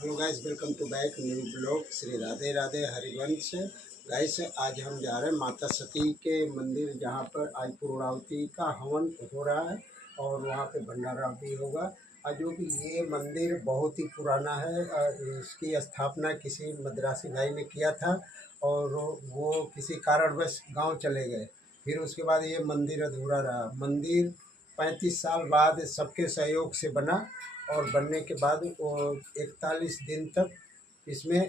Hello guys, welcome to back new blog. Shri Radhe Radhe Harivansh. Guys, आज हम जा रहे हैं माता सती के मंदिर, जहां पर आज पूर्णावती का हवन हो रहा है और वहां पे भंडारा भी होगा। और जो कि ये मंदिर बहुत ही पुराना है। इसकी स्थापना किसी मद्रासी भाई ने किया था और वो किसी कारणवश गांव चले गए। फिर उसके बाद ये मंदिर अधूरा रहा। मंदिर 35 साल बाद सबके सहयोग से बना और बनने के बाद वो 41 दिन तक इसमें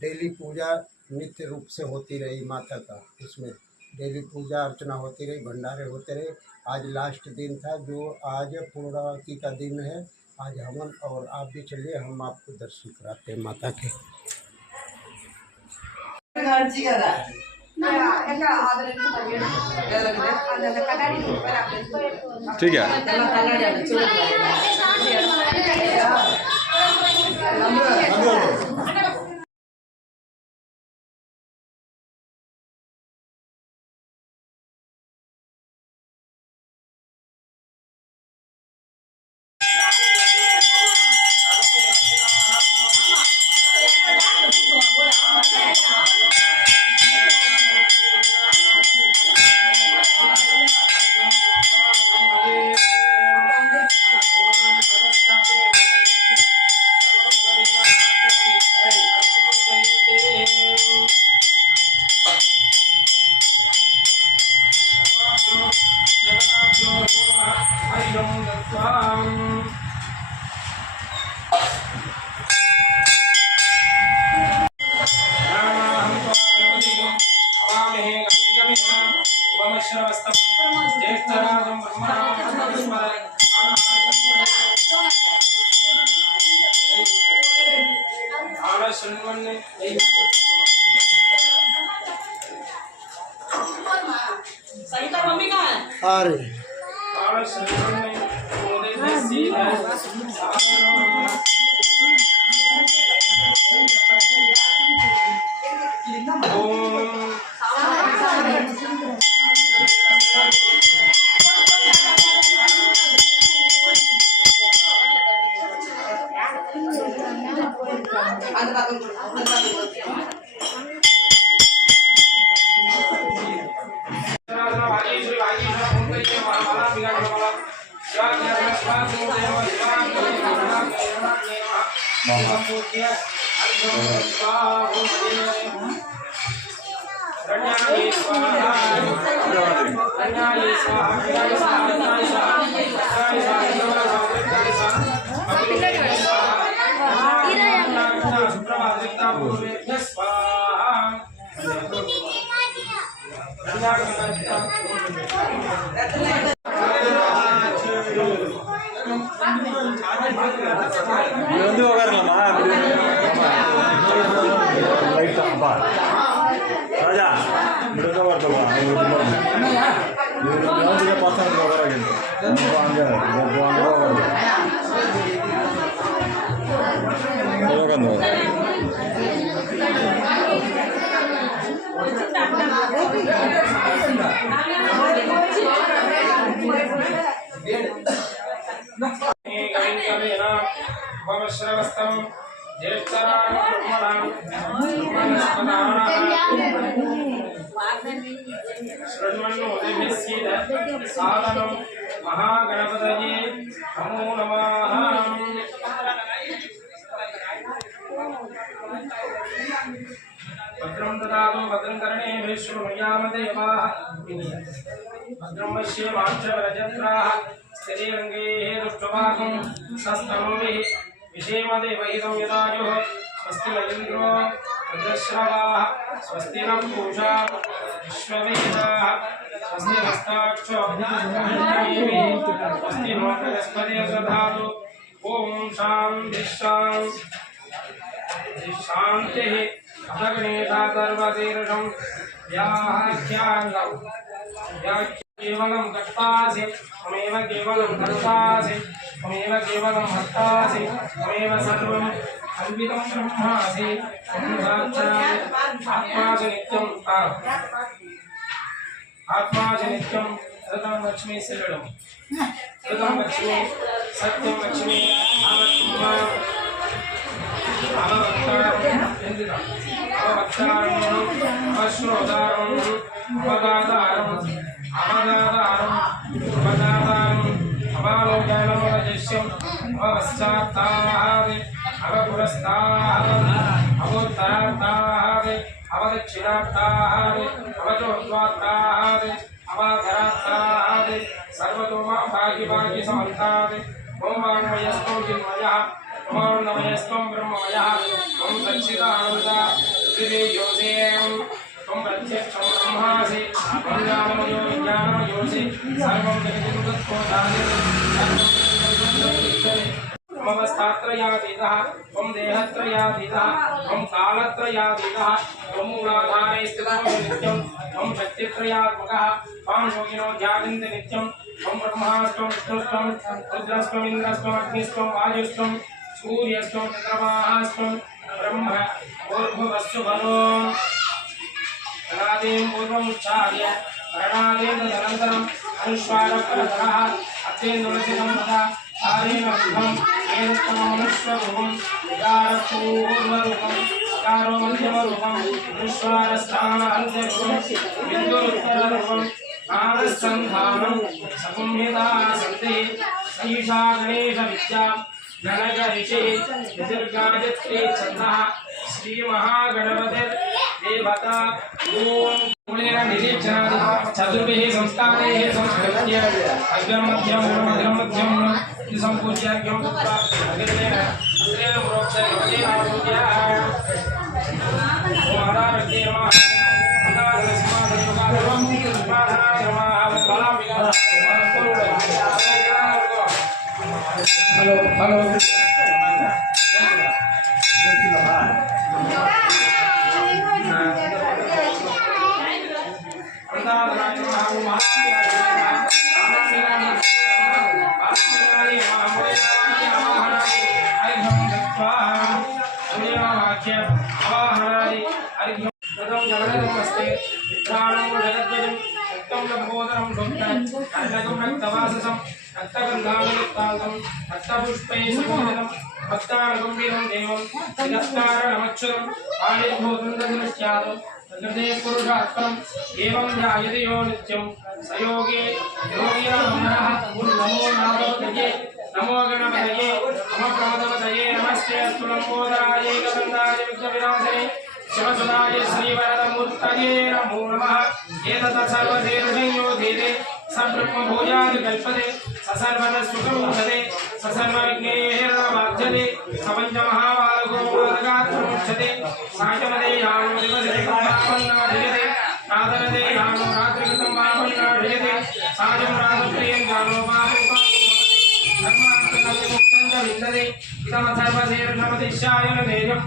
डेली पूजा नित्य रूप से होती रही माता का। उसमें डेली पूजा अर्चना होती रही, भंडारे होते रहे। आज लास्ट दिन था, जो आज पूर्णावती का दिन है। आज हवन, और आप भी चलिए, हम आपको दर्शन कराते हैं माता के। ठीक है। मम्मी कहाँ है? आ रही। राजा महागणपतये नमो नमः। भद्रं ददातु भद्रं कर्णेभिः शृणुयामदेवाः। भद्रं पश्येमाक्षरजत्राः स्थिरैरङ्गैः दुष्टभागं सस्तनूभिः विषेमदेवहितं यदायुः। स्वस्ति न इन्द्रो वृद्धश्रवाः, स्वस्ति न पूषा विश्ववेदाः, स्वस्ति नस्ताक्षो अभिधानेभिः, स्वस्ति नो बृहस्पतिः दधातु। ॐ शान्ति शान्ति शान्तिः। अथगणेशातर्वतीर्षं व्याख्यानं केवलं कर्तासि त्वमेव केवलं कर्तासि त्वमेव केवलं हर्तासि त्वमेव सर्वं कल्पितं ब्रह्मासि आत्मासि नित्यं आत्मासि नित्यं सततं लक्ष्मी शरणं सततं लक्ष्मी सत्यं लक्ष्मी सर्वतोमा भाग्य भाग्य समन्तात् ओम वाङ्मयस्त्वं चिन्मयः ओम नमयस्त्वं ब्रह्ममयः ओम सच्चिदानन्द हृदयोसेयं त्वं प्रत्यक्षं ब्रह्मासि त्वं ज्ञानमयो विज्ञानमयोसि सर्वं जगतं तत्त्वधाने ममस्तात्रयातीतः त्वं देहत्रयातीतः त्वं कालत्रयातीतः त्वं मूलाधारे स्थितो नित्यं त्वं शक्तित्रयात्मकः त्वां योगिनो ध्यायन्ति नित्यं त्वं ब्रह्मास्त्वं विष्णुस्त्वं रुद्रस्त्वं इन्द्रस्त्वं अग्निस्त्वं वायुस्त्वं सूर्यस्त्वं चन्द्रमास्त्वं ब्रह्म भूर्भुवस्सु भरो अनादिं पूर्वमुच्चार्य प्रणादेन तदनन्तरम् अनुस्वारपरतरः अत्येन्द्रवचितं तथा आरेण विधं वेदत्वमनुस्वरूपं विकारपूर्वरूपं विकारो मध्यमरूपं अनुस्वारस्थानान्त्यरूपं बिन्दुरुत्तररूपं नादसन्धानं सपुंहिता सन्ति सहिषा गणेशविद्या गणगऋषिः विदुर्गायत्री छन्दः श्रीमहागणपतिर्देवता ॐ चतुर्भिः संस्कारैः संस्कृत्य अग्रमध्यं मध्यं संपूज्य अर्घ्यं दत्त्वा अग्रेण अग्रेण प्रोक्ष्य भगवते आपूज्य महाराजते नमः हेलो हेलो भक्तानुगम्भीरं देवं तिरस्कारमच्युतं आदिर्भूतन्ददृश्यादं तद्हृदये पुरुषात्परं एवं ध्यायते यो नित्यं स योगे योगिनमः नमो नारायणे नमो गणपतये नमः प्रमदपतये नमस्ते अस्तु लम्बोदराय एकदन्ताय विघ्नविनाशने शिवसुताय श्रीवरदमूर्तये नमो नमः एतत् सर्वदेवसंयोधीते स ब्रह्मभूयादि कल्पते स सर्वतः सुखमुच्यते स सर्वविघ्नैर्नबाध्यते स पञ्चमहाबालको बालगात्रमुच्यते सायमदे यानो दिवसे पापन्नाढ्यते रातरदे यानो रात्रिकृतं पापन्नाढ्यते सायं रातप्रियं जानो धर्मार्थकल्पमुक्तं च विन्दते इदमथर्वसेर्षमतिशायनदेयं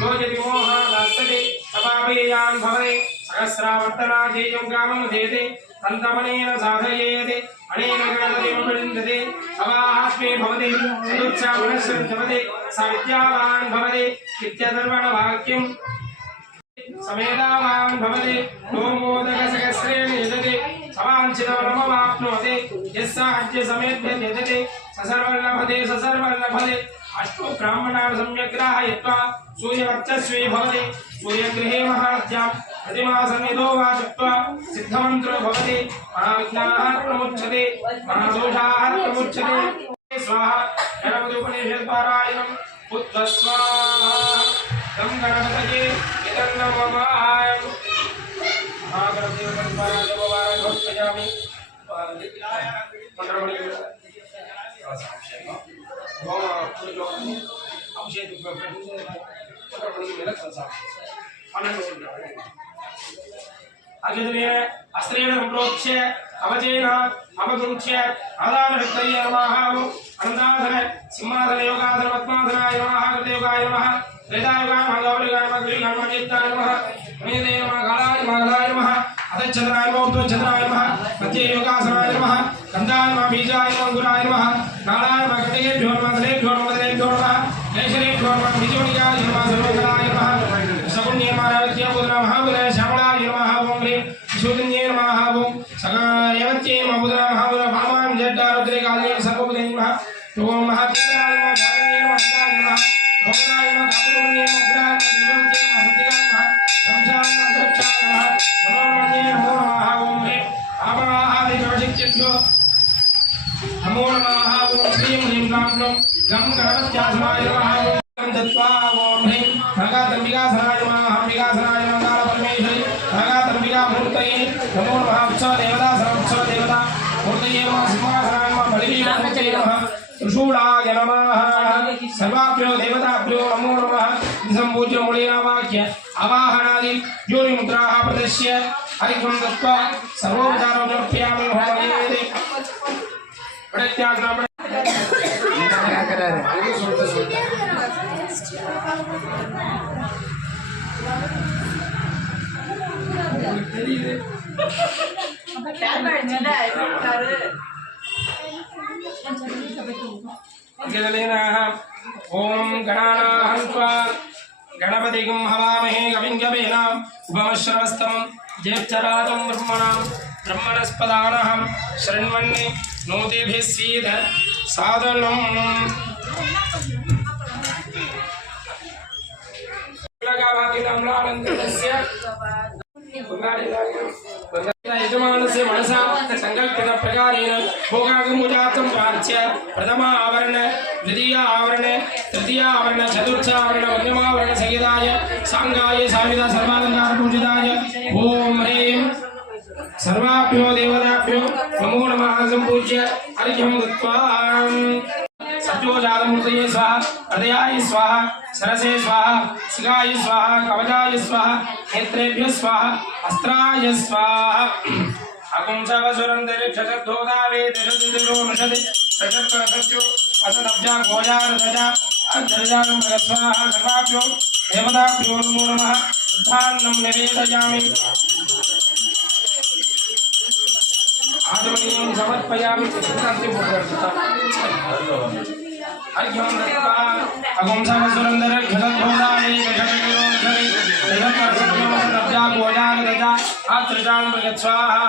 यो यदि मोहादास्तते तवापेयान् भवते सहस्रावर्तनाधेयं काममुदेते तन्तमनेन साधयेते अनेन गणपतिं प्रविन्दते सवास्मे भवते तदुच्चामनस्सञ्जपते स विद्यावान् भवते नित्यधर्मणवाक्यं समेधावान् भवते गोमोदकसहस्रेण यजते सवाञ्छितवरमवाप्नोते यस्साज्य समेभ्य यजते स सर्वल्लभते स सर्वल्लभते अष्टो ब्राह्मणान् सम्यग्राहयित्वा सूर्यवर्चस्वी भवते सूर्यगृहे महात्यां प्रतिमासन्निधो वा चक्त्वा सिद्धमन्त्रो भवते महाविघ्नाः प्रमुच्यते महादोषाः प्रमुच्यते स्वाहा गणपत्युपनिषद्पारायणं बुद्ध स्वाहा गं गणपतये इदन्नममाय महागणपत्युपनिषद्पारायणं मंत्रमणि अस्त्रेण संप्रोक्ष्य अवचेन अवगुंक्ष्य आदानशक्तये नमः अनन्ताधन सिंहासन योगासन पद्मासनाय नमः कृतयोगाय नमः वेदायोगाय नमः गौरयोगाय नमः गुरुयोगाय नमः नित्याय नमः मेदे नमः कालाय नमः अधच्छन्द्राय नमः उद्धच्छन्द्राय नमः मध्ये योगासनाय नमः गन्धाय नमः बीजाय नमः गुराय नमः नालाय नमः कटकेभ्यो नमः तलेभ्यो नमः तलेभ्यो नमः नैशलेभ्यो नमः बीजमणिकाय नमः सर्वकलाय नमः सगुण्ये नमः रावत्ये पुत्र महाबुधाय श्यामलाय नमः ओं ह्रीं विशुद्धिन्ये नमः ओं सगायवत्ये नमः पुत्र महाबुध भामां जड्डारुद्रे काले सर्वबुधे नमः ओं महादेवाय नमः भागन्ये नमः हराय नमः भोगाय नमः नमो नमः ओम श्रीं ह्रीं क्लां क्लौं गं गणपत्यासनाय नमः ओम दत्वा ओम ह्रीं भगवतंबिकासनाय नमः अंबिकासनाय नमः परमेश्वरी भगवतंबिका मूर्तये नमो नमः उत्सव देवता सर्वोत्सव देवता मूर्तये नमः सिंहासनाय नमः बलिपीठे नमः त्रिशूलाय नमः सर्वाभ्यो देवताभ्यो नमो नमः संपूज्य मूलेनावाक्य आवाहनादि योनिमुद्राः प्रदर्श्य हरिं दत्वा सर्वोपचारं समर्पयामि होमये ओम गणानाहं त्वा गणपतिं हवामहे कविं कवीनाम् उपमश्रवस्तमं ज्येष्ठराजं ब्रह्मणस्पदानहं शृण्वन्नि नोतिभिः सीद साधनम् यजमानस्य मनसा संकल्पित प्रकारेण भोगागमुजातं प्राच्य प्रथम आवरण द्वितीय आवरण तृतीय आवरण चतुर्थ आवरण पंचमावरण सहिताय सांगाय साविदा सर्वालंकार पूजिताय ओम ह्रीं सर्वाभ्यो देवताभ्यो नमो नमः संपूज्य अर्घ्यं दत्त्वा सत्योजातमूर्तये स्वाहा हृदयाय स्वाहा सरसे स्वाहा शिखाय स्वाहा कवचाय स्वाहा नेत्रेभ्यः स्वाहा अस्त्राय स्वाहा अकुंसवसुरन्दरिक्षसद्धोदावे दशदिरो मषदि प्रशत्वरसत्यो असदभ्या गोजारदजा अध्रजानं स्वाहा सर्वाभ्यो देवताभ्यो नमो नमः शुद्धान्नं निवेदयामि आदमनीयं समर्पयामि अर्घ्यं दत्त्वा अगुंसवसुरन्दरिक्षसद्धोदावे दशदिरो मषदि प्रशत्वरसत्यो गोजारदजा आत्रिजां प्रगत्स्वाहा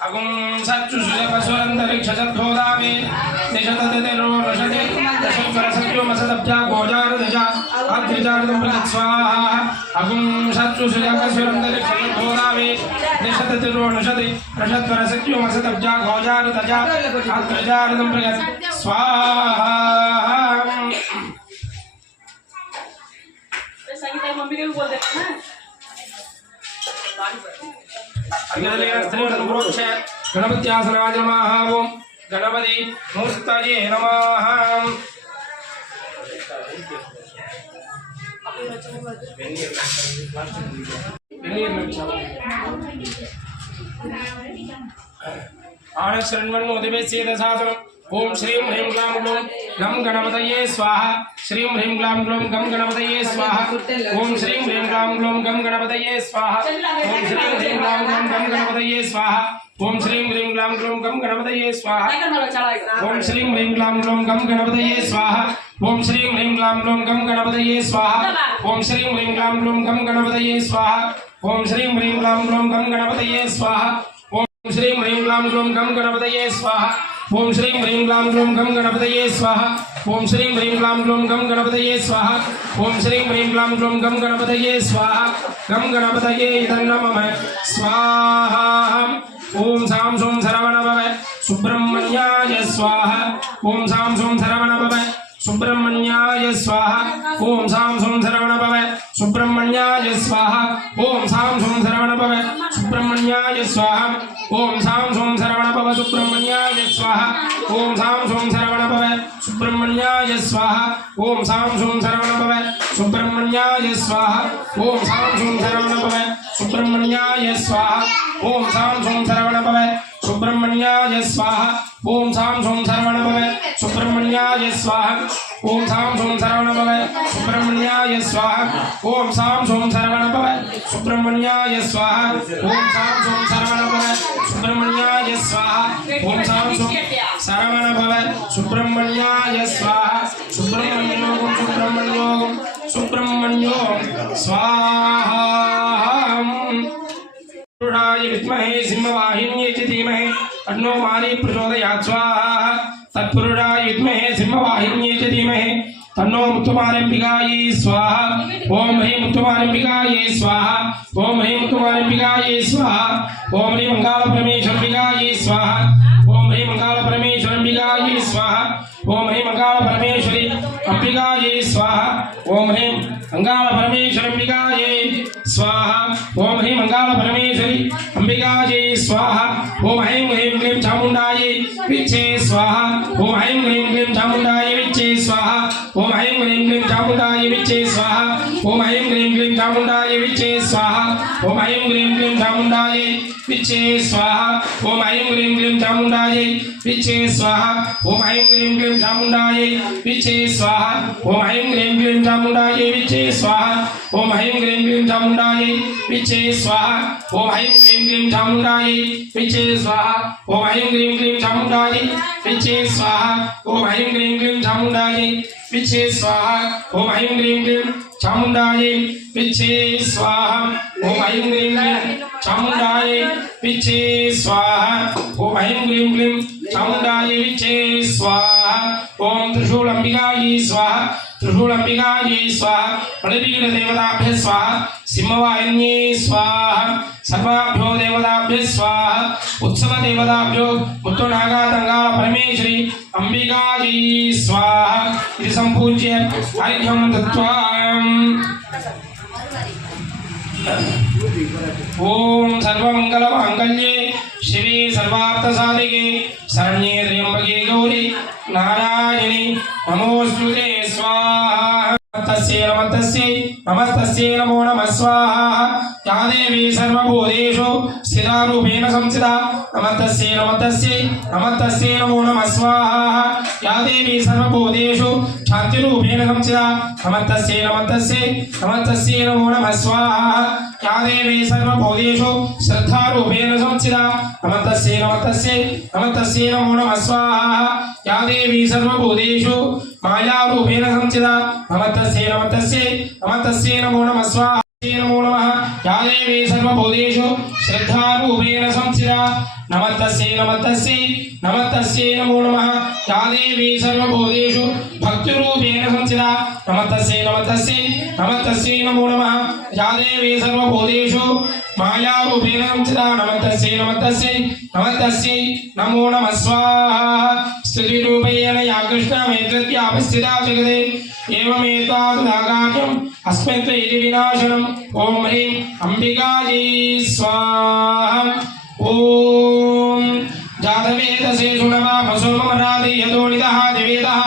अगुं सच्चुसुरन्दरिक्षसद्धोदावे निषदतिरो नषदि दशत्वरसत्योमसदब्जा गोजारदजा आत्रिजां प्रगत्स्वाहा अगुं सच्चुसुरन्दरिक्षसद्धोदावे निषदतिरो नषदि दशत्वरसत्योमसदब्जा गोजारदजा आत्रिजां प्रगत्स्वाहा मम्मी के भी बोल देते हैं गणपत्यासनाय नमः ओम गणपति मूर्तये नमः आनशरणवन्नोदिवेसेदसादनम् ओम श्रीं ह्रीं क्लां क्लौं गं गणपतये स्वाहा श्रीं ह्रीं क्लां क्लौं गं गणपतये स्वाहा ओम श्रीं ह्रीं क्लां क्लौं गं गणपतये स्वाहा ओम श्रीं ह्रीं क्लां क्लौं गं गणपतये स्वाहा ओम श्रीं ह्रीं क्लां क्लौं गं गणपतये स्वाहा ओम श्रीं ह्रीं क्लां क्लौं गं गणपतये स्वाहा ओम श्रीं ह्रीं क्लां क्लौं गं गणपतये स्वाहा ओम श्रीं ह्रीं क्लां क्लौं गं गणपतये स्वाहा ओम श्रीं ह्रीं क्लां क्लौं गं गणपतये स्वाहा ओम श्रीं ह्रीं क्लां क्लौं गं गणपतये स्वाहा ओम श्रीं ह्रीं क्लां क्लौं गं गणपतये स्वाहा ओम श्रीं ह्रीं क्लां क्लौं गं गणपतये स्वाहा ओम श्रीं ह्रीं क्लां क्लौं गं गणपतये स्वाहा गं गणपतये नमः स्वाहा ओम सां सों सरवण भव सुब्रह्मण्याय स्वाहा ओम सां सों सरवण भव सुब्रह्मण्याय स्वाहा ओम सां सों सरवण भव सुब्रह्मण्याय स्वाहा ओम सां सों सरवण भव सुब्रह्मण्याय स्वाहा ओम सां सों सरवण भव सुब्रह्मण्याय स्वाहा ओम सां सों सरवण भव सुब्रह्मण्याय स्वाहा ओम सां सों सरवण भव सुब्रह्मण्याय स्वाहा ओम सां सों सरवण भव सुब्रह्मण्याय स्वाहा ओम सां सों सरवण भव सुब्रह्मण्याय स्वाहा ओम सां सों सरवण भव सुब्रह्मण्याय स्वाहा ओम सां सों सरवण भव सुब्रह्मण्याय स्वाहा ओम सां सों सरवण भव सुब्रह्मण्याय स्वाहा ओम सां सों सरवण भव सुब्रह्मण्याय स्वाहा ओम सां सों सरवण भव सुब्रह्मण्याय स्वाहा सुब्रह्मण्यों सुब्रह्मण्यो स्वाहा विद्महे सिंहवाहिन्यै च धीमहि तन्नो मारी प्रचोदयात् स्वाहा तत्पुरुषाय विद्महे सिंहवाहिन्यै च धीमहि तन्नो मुत्तुमारंबिकायै स्वाहा ओम ह्रीं मुत्तुमारंबिकायै स्वाहा ओम ह्रीं मुत्तुमारंबिकायै स्वाहा ओम ह्रीं मंगलपरमेश्वरंबिकायै स्वाहा ओम ह्रीं मंगलपरमेश्वरंबिकायै स्वाहा ओम ह्रीं मंगलपरमेश्वरी अंबिकायै स्वाहा ओम ह्रीं मंगलपरमेश्वरंबिकायै स्वाहा ओम ह्रीं मंगलपरमेश्वरी अंबिकायै स्वाहा ओम ऐं ह्रीं क्लीं चामुण्डायै विच्चे स्वाहा ओम ऐं ह्रीं क्लीं चामुण्डायै विच्चे स्वाहा ओम ऐं ह्रीं क्लीं चामुण्डायै विच्चे स्वाहा ओम ऐं ह्रीं क्लीं चामुण्डायै विच्चे स्वाहा ओम ऐं ह्रीं क्लीं चामुण्डायै विच्चे स्वाहा ओम ऐं ह्रीं क्लीं चामुण्डायै विच्चे स्वाहा ओम ऐं ह्रीं क्लीं चामुण्डायै विच्चे स्वाहा ओम ऐं ह्रीं क्लीं चामुण्डायै विच्चे स्वाहा ओम ऐं ह्रीं क्लीं चामुण्डायै विच्चे स्वाहा ओम ऐं ह्रीं क्लीं चामुण्डायै विच्चे स्वाहा ओम ऐं ह्रीं क्लीं चामुण्डायै विच्चे स्वाहा ओम ऐं ह्रीं क्लीं चामुण्डायै विच्चे स्वाहा ओम ऐं ह्रीं क्लीं चामुण्डायै विच्चे स्वाहा ओम ऐं ह्रीं क्लीं चामुण्डायै विच्चे स्वाहा ओम ऐं ह्रीं क्लीं चामुण्डायै विच्चे स्वाहा ओम त्रिशूलंबिकायै स्वाहा त्रिशूलंबिकायै स्वाहा बलवीर देवताभ्यः स्वाहा सिंहवाहिन्यै स्वाहा सर्वाभ्यो देवताभ्यः स्वाहा उत्सव देवताभ्यो मुत्तुनागातंगाल परमेश्वरी अंबिकायै स्वाहा इति संपूज्य अर्घ्यं दत्त्वा ओम सर्वमंगलमांगल्ये शिवे सर्वार्थसाधिके शरण्ये त्र्यंबके गौरी नारायणी नमोस्तुते स्वाहा नमस्तस्यै नमो नमः स्वाहा या देवी सर्वभूतेषु स्थितारूपेण संस्थिता नमस्तस्यै नमो नमः स्वाहा या देवी सर्वभूतेषु शान्तिरूपेण संस्थिता नमस्तस्यै नमो नमः स्वाहा या देवी सर्वभूतेषु श्रद्धारूपेण संस्थिता नमस्तस्यै नमो नमः स्वाहा या देवी सर्वभूतेषु मायारूपेण संस्थिता नमस्तस्यै नमो नमः स्वाहा नमो नमः या देवी सर्वभूतेषु श्रद्धारूपेण संस्थिता नमस्तस्यै नमो नमः या देवी सर्वभूतेषु भक्तिरूपेण संस्थिता नमस्तस्यै नमो नमः या देवी सर्वभूतेषु मायारूपेण संस्थिता नमस्तस्यै नमो नमः स्वाहा स्तुतिरूपेण या कृष्णमेतद्व्यापस्थिता जगते एवमेतादागाख्यम् अस्मिन् त्वयि विनाशनम् ओम ह्रीं अंबिकायै स्वाहा ओम जातवेदसे सुनवामसोमराधे यदोनिदः दिवेदः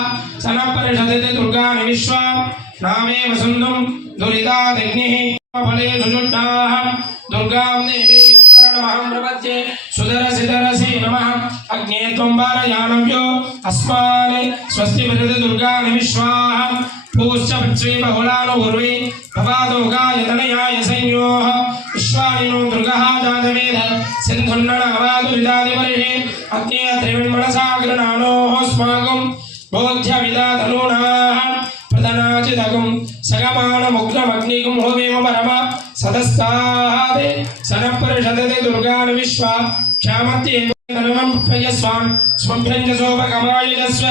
सनपरिषदते दुर्गाणि विश्वा नामे वसुन्दुं दुरितादग्निः फले सुजुष्टाः दुर्गां देवीं शरणमहं प्रपद्ये सुदरसि नमः अग्ने त्वं वारयानव्यो अस्मान् स्वस्ति विरते दुर्गाणि विश्वाः पूश्च पृथ्वी बहुलानुपूर्वे भवादो गायतनयाय संयोः विश्वानिनो दुर्गः जातवेद सिन्धुन्ननावादुरिदादिवर्षे अग्ने त्रिविण्मनसा गृणानोः स्माकं बोध्यविदातनूनाः प्रदनाचिदगुं सगमानमुग्नमग्निगुं होमेम परम सदस्तादे सनपरिषदते दुर्गान् विश्वा क्षामत्येव नरनं प्रयस्वान् स्वभ्यञ्जसोपकमायुजस्व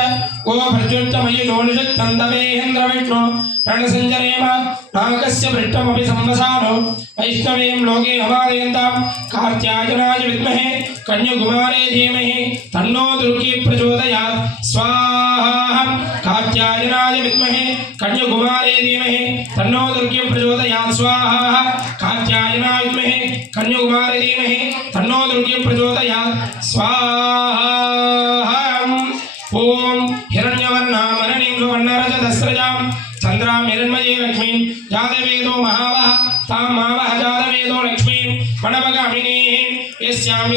गोभर्जुष्टमयुजोनिषत्तन्तवेहेन्द्रविष्णो रणसञ्जनेम नागस्य पृष्ठमपि संवसानो वैष्णवीं लोके नमादयन्तां कार्त्यायनाय विद्महे कन्याकुमारे धीमहि तन्नो दुर्गी प्रचोदयात् स्वाहा कार्त्यायनाय विद्महे कन्याकुमारे धीमहि तन्नो दुर्गी प्रचोदयात् स्वाहा कार्त्यायनाय विद्महे कन्याकुमारे धीमहि तन्नो दुर्गी प्रचोदयात् स्वाहा ओम हिरण्यवर्णामरणीं सुवर्णरजतस्रजां चन्द्रां हिरण्मयी लक्ष्मीं जातवेदो महावः तां महावः जातवेदो लक्ष्मीं मणवगामिनीं यस्यां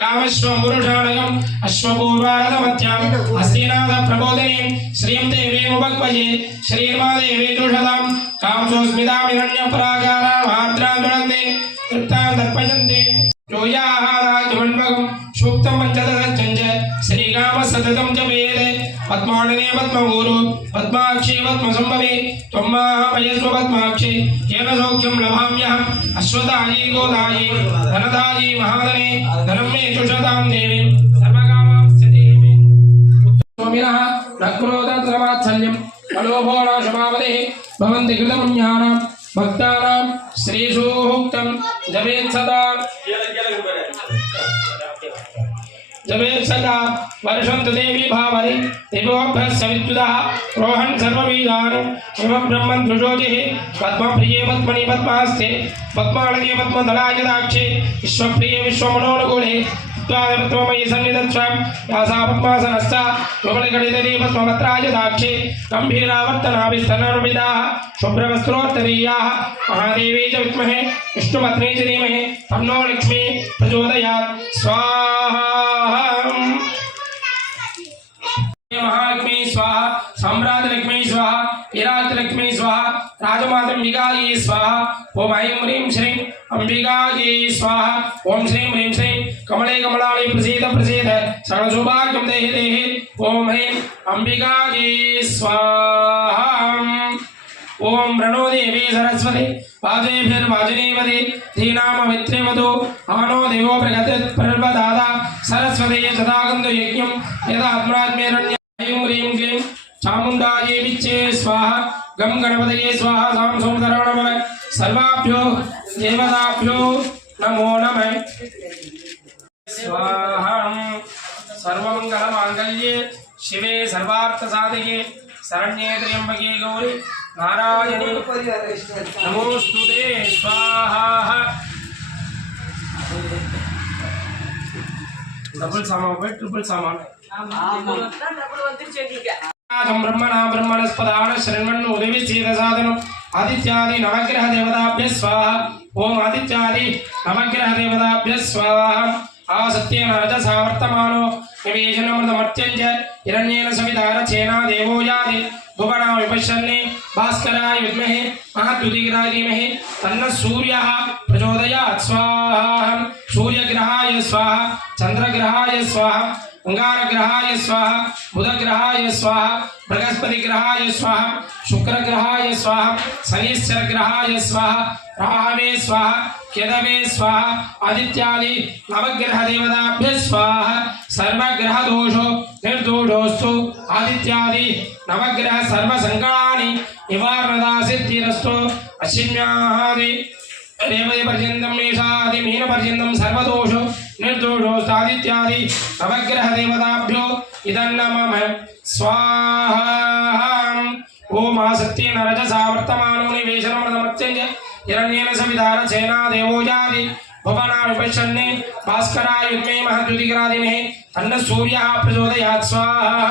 कामश्वं पुरुषाणकम् अश्वपूर्वारथमत्यां हस्तिनाथ प्रबोधिनीं श्रीं देवीमुपक्वये श्रीर्मादेवी दुषदां कामसोस्मितां हिरण्यपराकारां आर्द्रां जुणन्ते तृप्तां दर्पयन्ते जोयाहाराजमन्वकं सूक्तं पञ्चदशञ्च श्रीकामः सततं जपेत् पद्माणने पद्मगुरु पद्माक्षी पद्मसम्भवे त्वं महापयस्व पद्माक्षी येन सौख्यं लभाम्यहम् अश्वदायी गोदायी धनदायी महाधने धनं मे चुषतां देवी सर्वकामां स्थितिः मे स्वामिनः नक्रोदत्रमात्सल्यं मनोभोणाशमावदेः भवन्ति कृतपुण्यानां भक्तानां श्रीसूक्तं जपेत् सदा वर्षन्तु देवी भावरि दिवोभ्यः सविद्युतः रोहन् सर्वबीजानि इव ब्रह्मन् दृशोजिः पद्मप्रिये पद्मनि पद्मास्ते पद्मालके पद्मदलाय दाक्षे विश्वप्रिये विश्वमनोनुकूले त्वामयि सन्निधत्स्वं यासा पद्मासनस्था विमलगणितरी पद्मपत्राय दाक्षे गम्भीरावर्तनाभिस्तनर्विदाः शुभ्रवस्त्रोत्तरीयाः महादेवी च विद्महे विष्णुपत्नी च धीमहि तन्नो लक्ष्मी प्रचोदयात् स्वाहा महालक्ष्मी स्वाहा सम्राट लक्ष्मी स्वाहा विराट लक्ष्मी स्वाहा राजमातंबिकायै स्वाहा ओम ऐं ह्रीं श्रीं अंबिकायै स्वाहा ओम श्रीं ह्रीं श्रीं कमले कमलालय प्रसीद प्रसीद सर्वसौभाग्यं देहि देहि ओम ऐं अंबिकायै स्वाहा ओम प्रणो देवी सरस्वती वाजेभिर्वाजिनीवति धीनाममित्रेवधू आनो देवो प्रगतिर्प्रदाता सरस्वती सदागन्धु यज्ञं यदात्मात्मेरण्य ऐं ह्रीं क्लीं चामुण्डायै विच्चे स्वाहा गं गणपतये स्वाहा सां सौन्दरो नमः सर्वाभ्यो देवताभ्यो नमो नमः स्वाहा सर्वमङ्गलमाङ्गल्ये शिवे सर्वार्थसाधके शरण्ये त्र्यम्बके गौरी नारायणी नमोस्तुते स्वाहा डबल सामान पे ट्रिपल सामान ब्रह्मणा ब्रह्मणस्पदान शरणवन्नो देवी सीदसादनम् आदित्यादि नवग्रह देवताभ्यः स्वाहा ओम आदित्यादि नवग्रह देवताभ्यः स्वाहा आसत्येन रजसा वर्तमानो निवेशनमृतमर्त्यञ्च हिरण्येन सविता रचेना देवो याति भुवना विपश्यन्ने भास्कराय विद्महे महाद्युतिग्रहाय धीमहि तन्नः सूर्यः प्रचोदयात् स्वाहा सूर्यग्रहाय स्वाहा चन्द्रग्रहाय स्वाहा अंगारग्रहाय स्वाहा बुधग्रहाय स्वाहा बृहस्पतिग्रहाय स्वाहा शुक्रग्रहाय स्वाहा शनिश्चरग्रहाय स्वाहा राहवे स्वाहा केतवे स्वाहा आदित्यादि नवग्रह देवताभ्यः स्वाहा सर्वग्रह दोषो निर्दोषोस्तु आदित्यादि नवग्रह सर्वसङ्कटानि निवारणदा सिद्धिरस्तु अश्विन्यादि रेवती पर्यन्तं मेषादि मीन पर्यन्तं सर्वदोषो निर्दोषोस्तादित्यादि नवग्रह देवताभ्यो इदं नमः स्वाहा ओम आसत्येन रजसा वर्तमानो निवेशनमृतमर्त्यञ्च हिरण्येन सविता रचेना देवो याति भुवना विपश्यन्ने भास्कराय विद्महे महाद्युतिग्रहाय धीमहि तन्नः सूर्यः प्रचोदयात् स्वाहा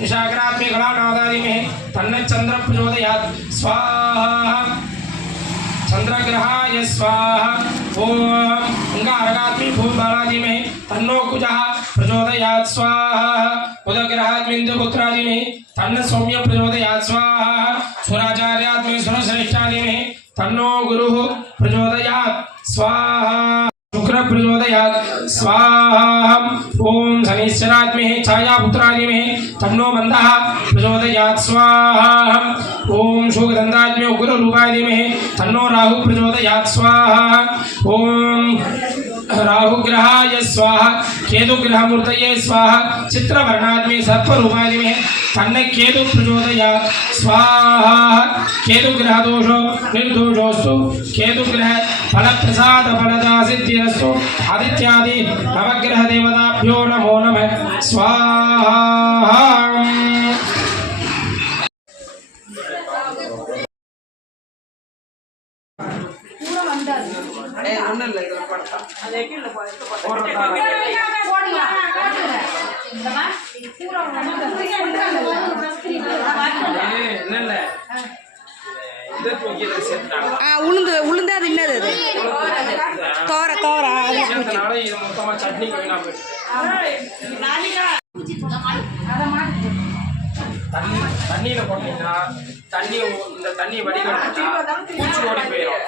निशाकरात्मे गणानादाय धीमहि तन्नः चन्द्रः प्रचोदयात् स्वाहा चन्द्रग्रहाय स्वाहा ओम अंगारकात्मे भूतबालाय धीमहि तन्नो कुजः प्रचोदयात् स्वाहा बुधग्रहात्मे इन्द्रपुत्राय धीमहि तन्नः सौम्यः प्रचोदयात् स्वाहा सुराचार्यात्मे सुरश्रेष्ठाय धीमहि तन्नो गुरुः प्रचोदयात् स्वाहा शुक्र प्रचोदयात् स्वाहा ओम शनिश्चरात्मे छायापुत्राय धीमहि तन्नो मंदः प्रचोदयात् स्वाहा ओम शुक्रदन्तात्मे उग्ररूपाय धीमहि तन्नो राहु प्रचोदयात् स्वाहा ओम राहुग्रहाय स्वाहा केतुग्रहमूर्तये स्वाहा चित्रवर्णात्मे सर्परूपाय धीमहि तन्नः केतु प्रचोदयात् स्वाहा केतुग्रहदोषो निर्दोषोस्तु केतुग्रह फलप्रसाद फलदा सिद्धिरस्तु आदित्यादि नवग्रह देवताभ्यो नमो नमः स्वाहा உளுந்து உளுந்து அது என்னது அது தோர தோர சட்னி தண்ணியில போட்டீங்கன்னா தண்ணி இந்த தண்ணி வடிகட்டா பூச்சி ஓடி போயிடும்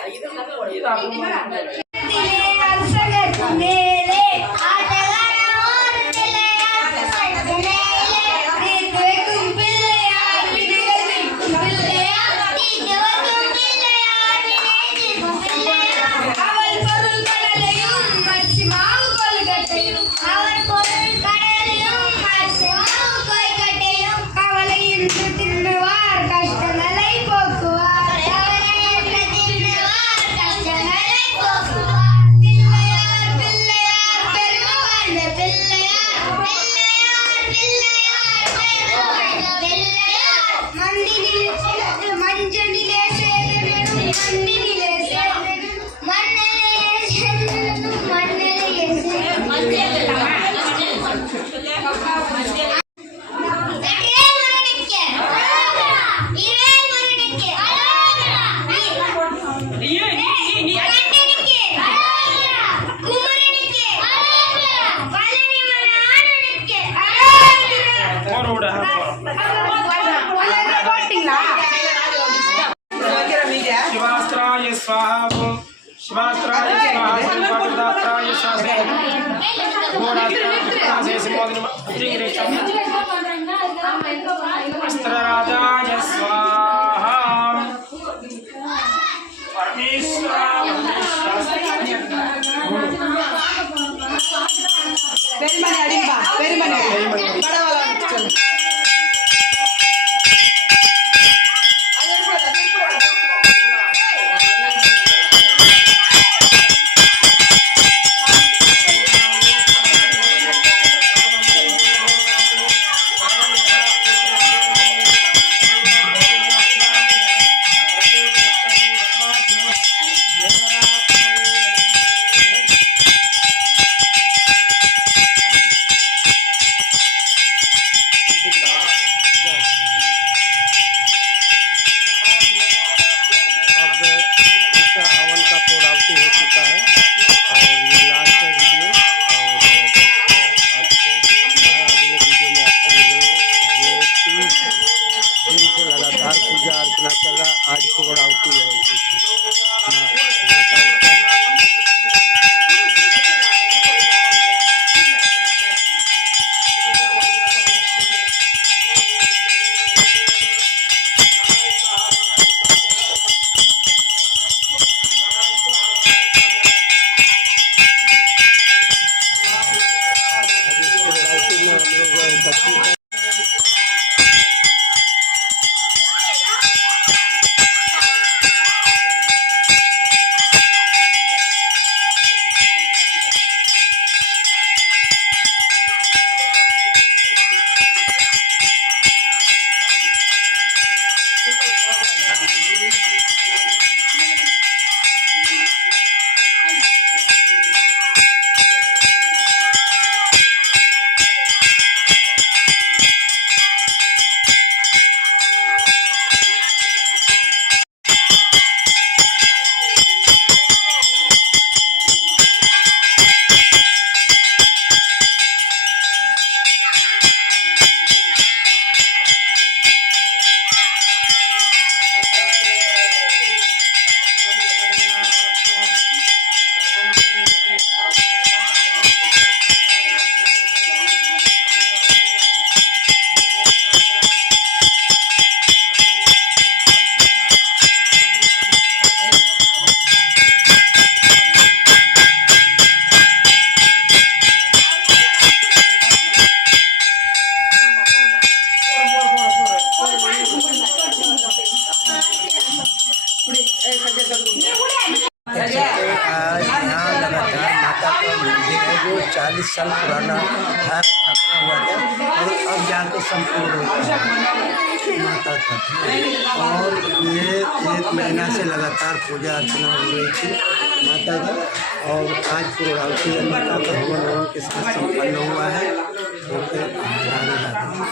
அவர் பொருள் கடலையும் स्वाहा ओम शिवास्त्राय स्वाहा शिवपादास्त्राय स्वाहा घोरास्त्राय सिंहोदन अज्ञरेचम अस्त्रराजाय स्वाहा परमेश्वर పెరిమని అడిగా పెరిమని బడవల जो 40 साल पुराना था अपना हुआ था और अब जाके संपूर्ण होता है माता का। और ये 1 महीना से लगातार पूजा अर्चना हो रही थी माता का। और आज पूर्णावती माता का हवन के साथ संपन्न हुआ है। राधे राधे।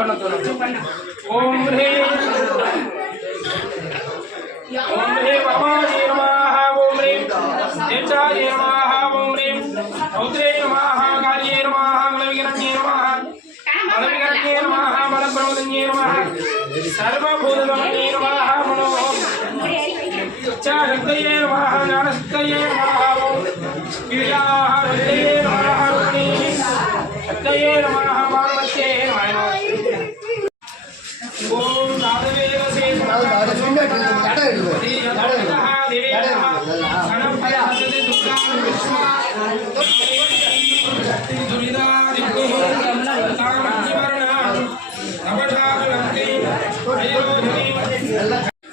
ओम ह्रीं वामाय नमः ओम ह्रीं तेजाय नमः ओम ह्रीं रौद्रे नमः काल्ये नमः मलविगणन्ये नमः मलविगणन्ये नमः मलब्रह्मण्ये नमः सर्वभूतगमन्ये नमः मनो चारक्तये नमः ज्ञानशक्तये नमः क्रियाहरये नमः शक्तये नमः पार्वत्ये नमः ओम नादवेदसे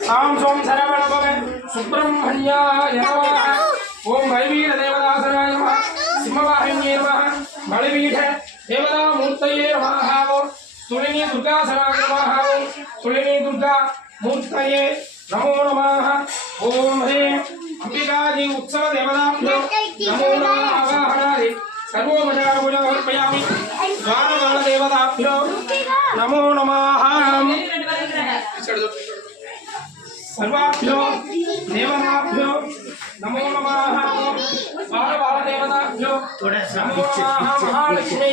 साम सोम सरवण भव सुब्रह्मण्याय नमः ओम भैवीर देवदासनाय नमः सिंहवाहिन्ये नमः बलवीठ देवता मूर्तये नमः ओम तुलिनी दुर्गासनाय नमः ओम तुलिनी दुर्गा मूर्तये नमो नमः ओम ह्रीं अंबिकाजी उत्सव देवताभ्यो नमो नमः आवाहनादि सर्वोपचारपूजा समर्पयामि द्वारपाल देवताभ्यो नमो नमः सर्वाभ्यो देवताभ्यो नमो नमः द्वारपाल देवताभ्यो नमो नमः महालक्ष्मी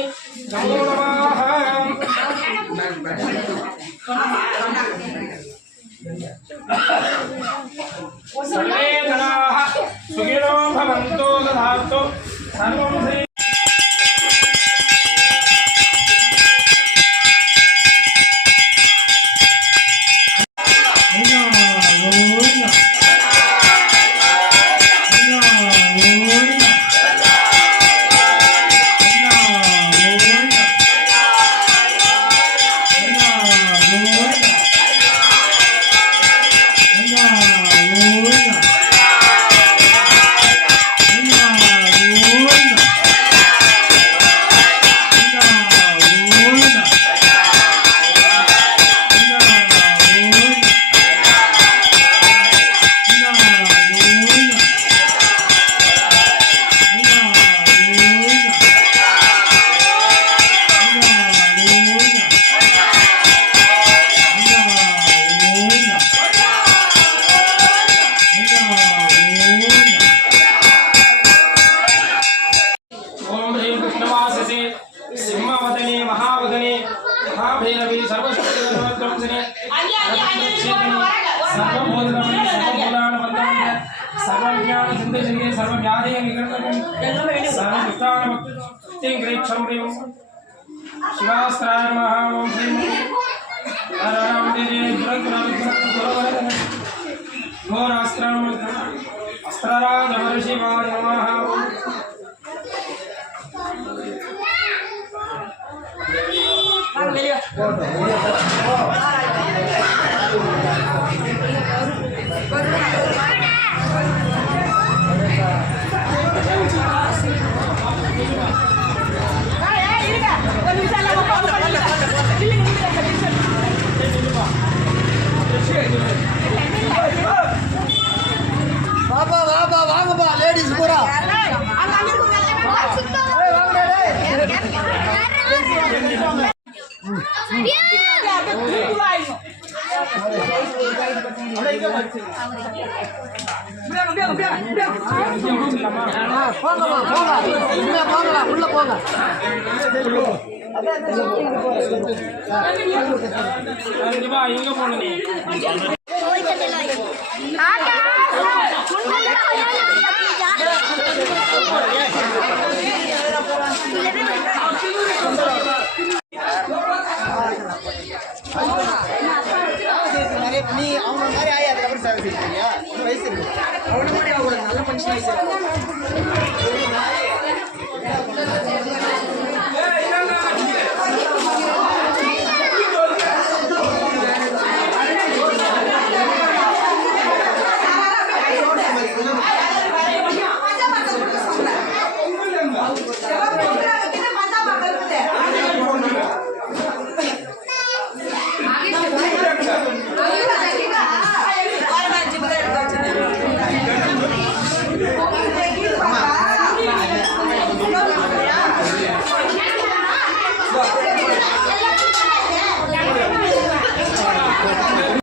नमो नमः सर्वे जनाः सुखिनो भवन्तु दधातु सर्वं श्री सिंहवदने महावदने महाभैरवी सर्वशक्तिधर्मध्वंसिने सर्वबोधनमणि सर्वपुराणवन्दान्य सर्वज्ञानसिन्धुसिन्धे सर्वव्याधिनिकर्तने सर्वविष्टानभक्तिं ग्रेक्षं प्रियं शिवास्त्राय नमः ओम श्रीं घोरास्त्रं अस्त्रराजमर्षिवाय नमः வாப்பா வாப்பா வாங்கப்பா லேடிஸ் பூரா போகலாம் உள்ள போங்க இங்க போனே நீ அவங்க மாதிரி ஆகி அதுக்கப்புறம் சேவை செய்ய வயசு இருக்கு அவன மாதிரி அவங்க நல்ல மனுஷன்